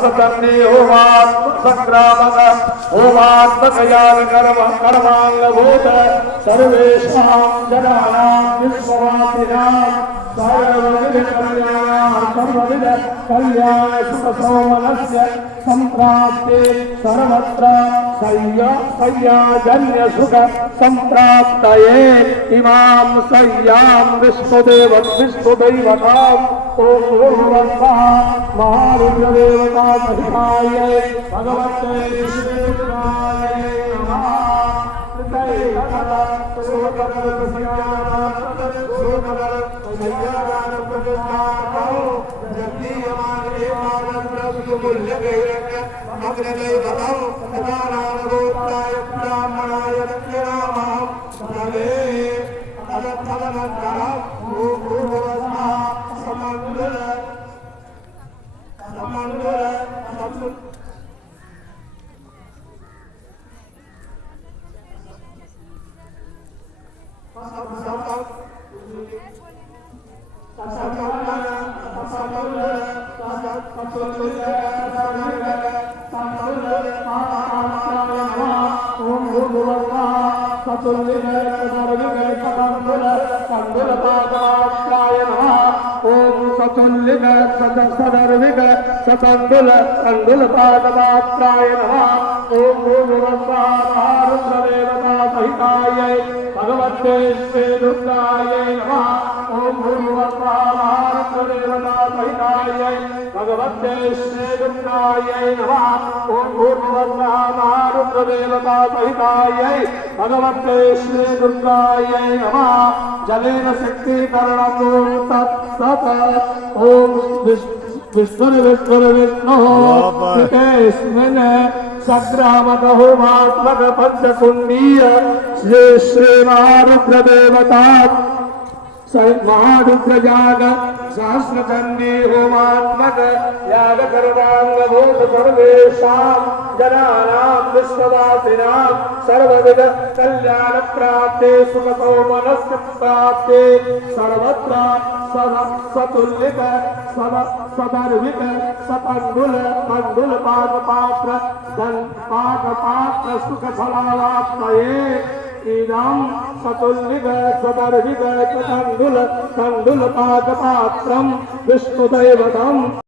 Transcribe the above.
सहस्रचंडी होमात्म संक्रामक होमात्मकयान कर्मांगभूत सर्वेषां जनानां विश्ववासिनां सर्वविध कल्याण सुखसौमनस्य संप्राप्ते सर्वत्र सय्याजन्य सुख संप्राप्तये इमां सय्यां विष्णुदैवताम् ओम भूर्भुवस्सः महारुद्रदेवता सहितायै भगवते विष्णुदेवाय नमः। सतंडुलपादमात्राय नमः। ओम भूर्भुवस्सः महारुद्रदेवता सहितायै भगवते श्रीरुद्रायै नमः। ओम भूर्भुवस्सः महारुद्रदेवता सहितायै भगवते श्रीरुद्रायै नमः। ओम भूर्भुवस्सः महारुद्रदेवता सहितायै भगवते श्रीरुद्रायै नमः। जलेन शक्तीकरणं तत्सत्। ओम विष्णु सग्रामक होमात्मक पंचकुंडीय श्री श्रीमारुद्रदेवता महारुद्रयाग सहस्रचंडी होमात्मक याग कर्मांगभूत सर्वेषां जनानां विश्ववासिनां सर्वविध कल्याण प्राप्ते सुखसौमनस्य प्राप्ते सर्वत्र सतुल्यक सदर्भिक सतंडुल पंडुल पाकपात्र सुख फलाप्तये इदं सतुल्यक सदर्भिक तंडुल पाकपात्रं विष्णुदैवतम्।